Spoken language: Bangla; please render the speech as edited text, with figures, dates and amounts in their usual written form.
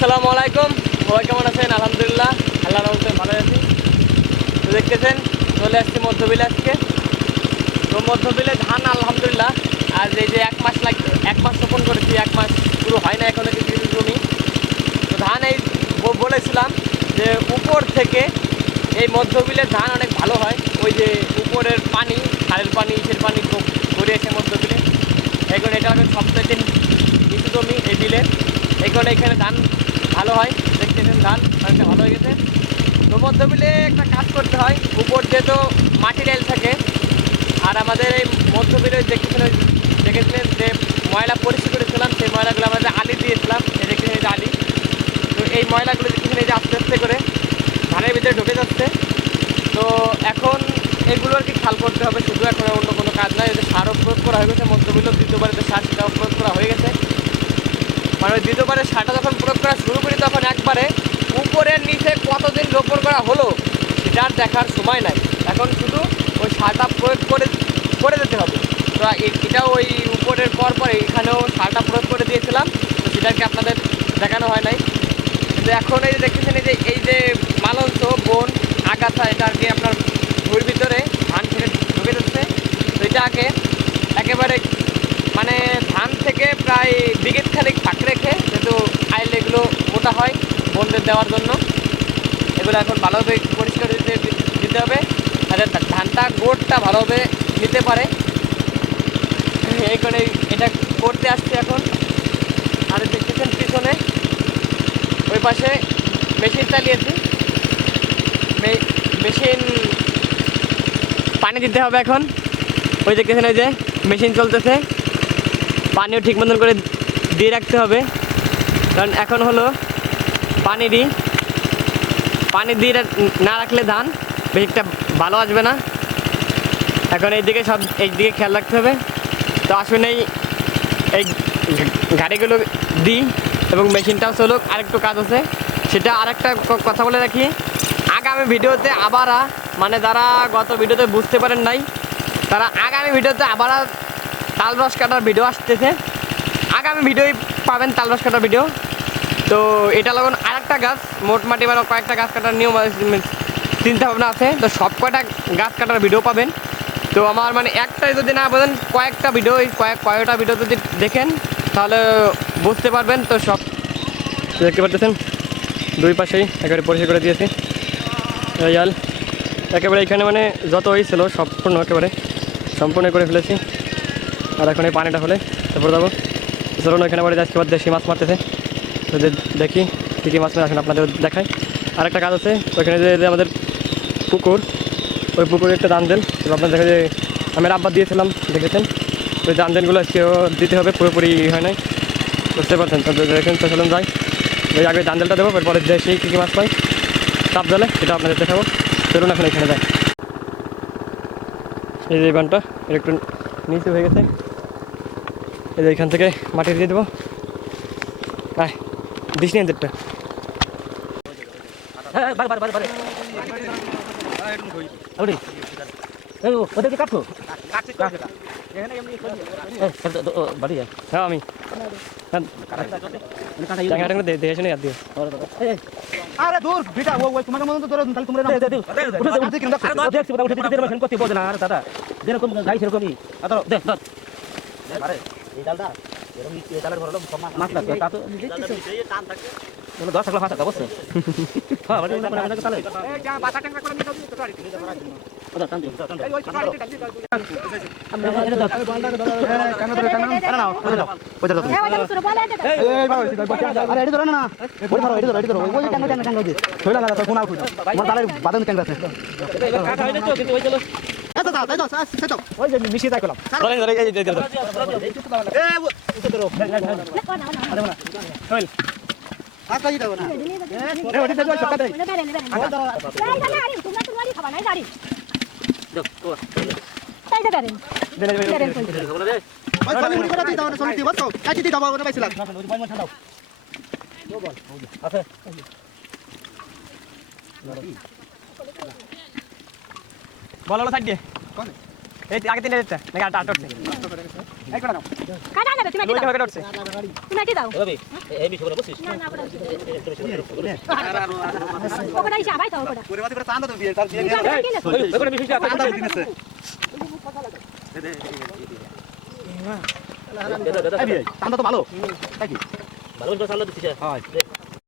আসসালামু আলাইকুম, সবাই কেমন আছেন? আলহামদুলিল্লাহ, আল্লাহর রহমতে ভালো আছি। তো দেখতেছেন চলে আসছি মধ্যবিলে আজকে। তো মধ্যবিলে ধান আলহামদুলিল্লাহ আর এই যে এক মাস রোপণ করেছি, 1 মাস পুরো হয় না এখনো কিছু কিছু জমি। তো ধান এই বলেছিলাম যে উপর থেকে এই মধ্যবিলের ধান অনেক ভালো হয়। ওই যে উপরের পানি, খালের পানি, ইসের পানি ঘুরে এসে মধ্যবিলে, এখন এটা হবে সবথেকে নিচু জমি এই বিলে, এই কারণে এখানে ধান ভালো হয়। দেখতেছেন ধান অনেকটা ভালো হয়ে গেছে। তো মধ্যবিলে একটা কাজ করতে হয়, উপর দিয়ে তো মাটি ডাল থাকে, আর আমাদের এই মধ্যবিলে দেখেছিলেন যে ময়লা পরিষ্কার করেছিলাম, সেই ময়লাগুলো আমাদের আলি দিয়েছিলাম, এই দেখেছেন এই যে আলি। তো এই ময়লাগুলো দেখেছেন এই যে আস্তে আস্তে করে ধানের ভিতরে ঢুকে যাচ্ছে। তো এখন এগুলো আর কি খেয়াল করতে হবে, শুধু এখন অন্য কোনো কাজ নয়। যে সারও প্রয়োগ করা হয়ে গেছে মধ্যবিলে, দ্বিতীয়বারে যে সার সেটাও প্রয়োগ করা হয়ে গেছে। মানে দ্বিতীয়বারে সারটা যখন প্রয়োগ করা শুরু করি তখন একবারে উপরের নিচে কতদিন রোপণ করা হলো সেটা আর দেখার সময় নাই। এখন শুধু ওই সারটা প্রয়োগ করে যেতে হবে। তো এটাও ওই উপরের পর এখানেও সারটা প্রয়োগ করে দিয়েছিলাম, তো সেটাকে আপনাদের দেখানো হয় নাই। কিন্তু এখন এই যে দেখতেছেন এই যে মালঞ্চ বন আগাছা, এটা আর কি আপনার ভুঁড়ির ভিতরে ধান থেকে ঢুকে যাচ্ছে। তো এটাকে একেবারে মানে ধান থেকে প্রায় বিঘেত খানিক ফাঁক রেখে, যেহেতু আইল এগুলো মোটা হয় বনদের দেওয়ার জন্য, এগুলো এখন ভালোভাবে পরিষ্কার দিতে হবে, তাহলে ধানটা গোটটা ভালোভাবে নিতে পারে। এই কারণে এটা করতে আসছে এখন। আর দেখতেছেন পিছনে ওই পাশে মেশিন চালিয়েছি, মেশিন পানি দিতে হবে এখন। ওই দেখতেছেন ওই যে মেশিন চলতেছে, পানিও ঠিক মতন করে দিয়ে রাখতে হবে, কারণ এখন হলো পানি দিয়ে না রাখলে ধান বেশিটা ভালো আসবে না। এখন এইদিকে খেয়াল রাখতে হবে। তো আসুন এই গাড়িগুলো দিই এবং মেশিনটাও চলুক। আরেকটু কাজ আছে, সেটা আরেকটা কথা বলে রাখি, আগামী ভিডিওতে আবার মানে যারা গত ভিডিওতে বুঝতে পারেন নাই, তারা আগামী ভিডিওতে আবার তাল রস কাটার ভিডিও আসতেছে। আগামী ভিডিওই পাবেন তাল রস কাটার ভিডিও। তো এটা লাগুন আরেকটা গাছ, মোটমাটি মানে কয়েকটা গাছ কাটার নিয়ম চিন্তা ভাবনা আছে। তো সব কয়টা গাছ কাটার ভিডিও পাবেন। তো আমার মানে একটাই যদি না বলেন, কয়েকটা ভিডিও, কয়েকটা ভিডিও যদি দেখেন তাহলে বুঝতে পারবেন। তো সব দেখতে পারতেছেন দুই পাশেই একেবারে পরিষ্কার করে দিয়েছি ইয়াল, একেবারে এখানে মানে যত হয়েছিল সম্পূর্ণ করে ফেলেছি। আর এখন এই পানিটা হলে তারপরে যাবো। চলুন এখানে বাড়ি আজকে দেশি মাছ মারতেছে, তো দেখি কী কী মাছ মারে, এখন আপনাদের দেখাই। আরেকটা কাজ আছে, ওইখানে যে আমাদের পুকুর, ওই পুকুরে একটা দান দেন, আপনার দেখা যে আমি আব্বা দিয়েছিলাম দেখেছেন। ওই দান দেনগুলো আজকেও দিতে হবে, পুরোপুরি হয় নাই, বুঝতে পারছেন। তো দেখেন, তো চলুন যাই, ওই আগে দান দেলটা দেবো, এরপরে দেশি কী কী মাছ পাই চাপ জলে সেটা আপনাদের দেখাবো। চলুন এখন এখানে যাই। এই যে বানটা একটু নিচু হয়ে গেছে, এই যে এখান থেকে মাটি দিয়ে দেবো। হ্যাঁ দিস নিয়ে দেড়টা ওদেরকে কাটছো? হ্যাঁ আমি দেখে শুনে দিও। আরে দূর বেটা, ওই তোমাকে মনে তো ধরে তাহলে তোমরা দেখছি ওটা উঠে দিতে দেবেন করতে বলে না। আর দাদা যেরকম গাই সেরকমই দেখ আরে এই ডালটা এরকম এই ডালের ঘর মাছ লাগবে, তা তো দেখতেছো টান থাকে বলে 10 টাকা 5 টাকা বসে। হ্যাঁ মানে আমরা তাহলে এই যা বাটা ট্যাঙ্কা করে নিয়ে দাও তো গাড়ি ওটা টান দিও এই ওই গাড়ি টান দিও আমরা এটা দাও কেন ধরে টান না ওই দাও এই ভাই আরে এটা ধরে না ওই ধরো এটা ধরো ওই টাঙ্গা দিয়ে ছয়লা লাগা তো কোন আউট আমার তাহলে বাদাম টাঙ্গা আছে কাটা হইছে তো, কিন্তু ওই চলো এটা দাও সেটা ওই যে মিশিয়ে তাই করলাম ধরে এই যে দাও এই এটা ধরো আরে না চল আজ কাজি দাও না এ ওটা দাও চক্কা দে আরে তোমরা তোমারই খাবা নাই গাড়ি দাও তো তাই দে করেন দে ওই পানি মুড়ি করে দাও না সমিতি বসো কাটি দাও বাবা পাইছিলাম ওই মন ঠান্ডাও ও বল আছে বল হলো সাইড দিয়ে কোন এই আগে তিনটা দিতে নাকি আটটা উঠছে কাটা না তুমি এটি ওইটা দাও হয়ে উঠছে তুমি এটি দাও ভাবি এই বিষয় করে বসিস না না ওটা ওটা ইসা ভাই দাও ওটা পরিবারে করে চাঁদা তো বিয়ে তার বিয়ে ওই করে বিষয় আছে চাঁদা দিনেছে দাদা এই বিয়ে চাঁদা তো ভালো তাই কি ভালো করে সালা দিছিস হয়